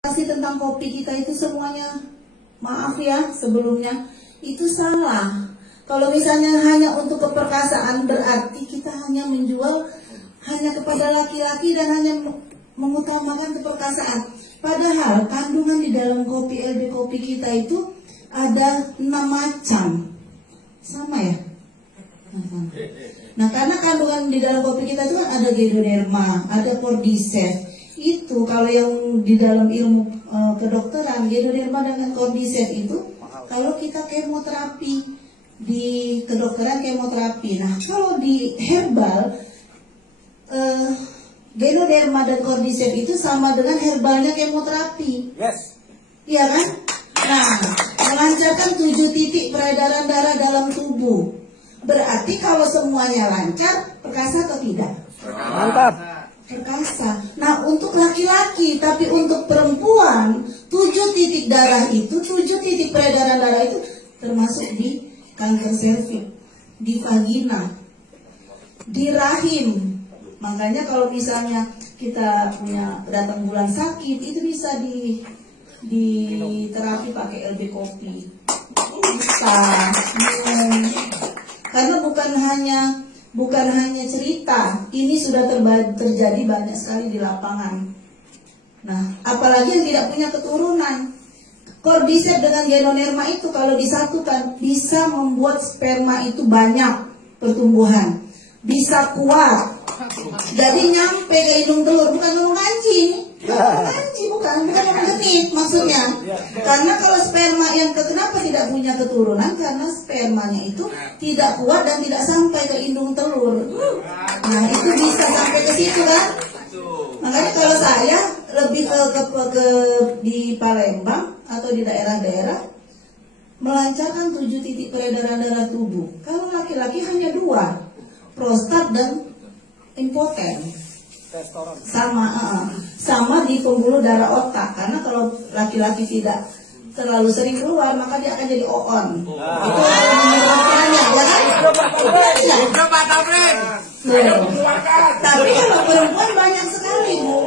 Tentang kopi kita itu semuanya, maaf ya sebelumnya, itu salah. Kalau misalnya hanya untuk keperkasaan berarti kita hanya menjual hanya kepada laki-laki dan hanya mengutamakan keperkasaan. Padahal kandungan di dalam kopi LB kopi kita itu ada 6 macam. Sama ya? Nah, karena kandungan di dalam kopi kita itu kan ada Ganoderma, ada Cordyceps. Itu kalau yang di dalam ilmu kedokteran, Ganoderma dengan Cordyceps itu kalau kita kemoterapi di kedokteran kemoterapi. Nah, kalau di herbal Ganoderma dan Cordyceps itu sama dengan herbalnya kemoterapi. Yes. Iya kan? Nah, melancarkan 7 titik peredaran darah dalam tubuh. Berarti kalau semuanya lancar, perkasa atau tidak? Mantap. Perkasa. Nah, untuk laki-laki, tapi untuk perempuan, 7 titik darah itu, 7 titik peredaran darah itu termasuk di kanker serviks, di vagina, di rahim. Makanya kalau misalnya kita punya datang bulan sakit, itu bisa di terapi pakai LB kopi. Bisa. Karena bukan hanya cerita, ini sudah terjadi banyak sekali di lapangan. Nah, apalagi yang tidak punya keturunan. Cordyceps dengan Ganoderma itu kalau disatukan bisa membuat sperma itu banyak pertumbuhan, bisa kuat. Jadi nyampe ke hidung telur, bukan ngomong kancing. Bukan ngomong genit maksudnya. Karena kalau sperma yang kenapa tidak punya keturunan, karena spermanya itu tidak kuat dan tidak sampai ke hidung telur. Nah, itu bisa sampai ke situ kan. Makanya kalau saya lebih ke di Palembang atau di daerah-daerah melancarkan 7 titik peredaran darah tubuh. Kalau laki-laki hanya 2, prostat dan impoten. Sama di pembuluh darah otak. Karena kalau laki-laki tidak terlalu sering keluar, maka dia akan jadi on. Itu menurutnya, ya kan? Tapi kalau perempuan banyak sekali, Bu.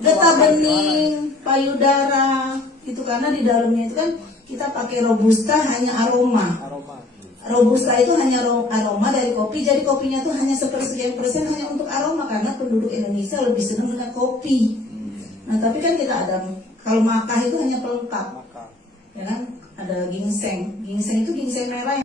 Getah bening, payudara, itu karena di dalamnya itu kan kita pakai robusta hanya aroma. Robusta itu hanya aroma dari kopi, jadi kopinya tuh hanya sepersekian persen hanya untuk aroma karena penduduk Indonesia lebih senang dengan kopi. Nah, tapi kan kita ada, kalau makah itu hanya pelengkap, ya kan? Ada ginseng itu ginseng merah.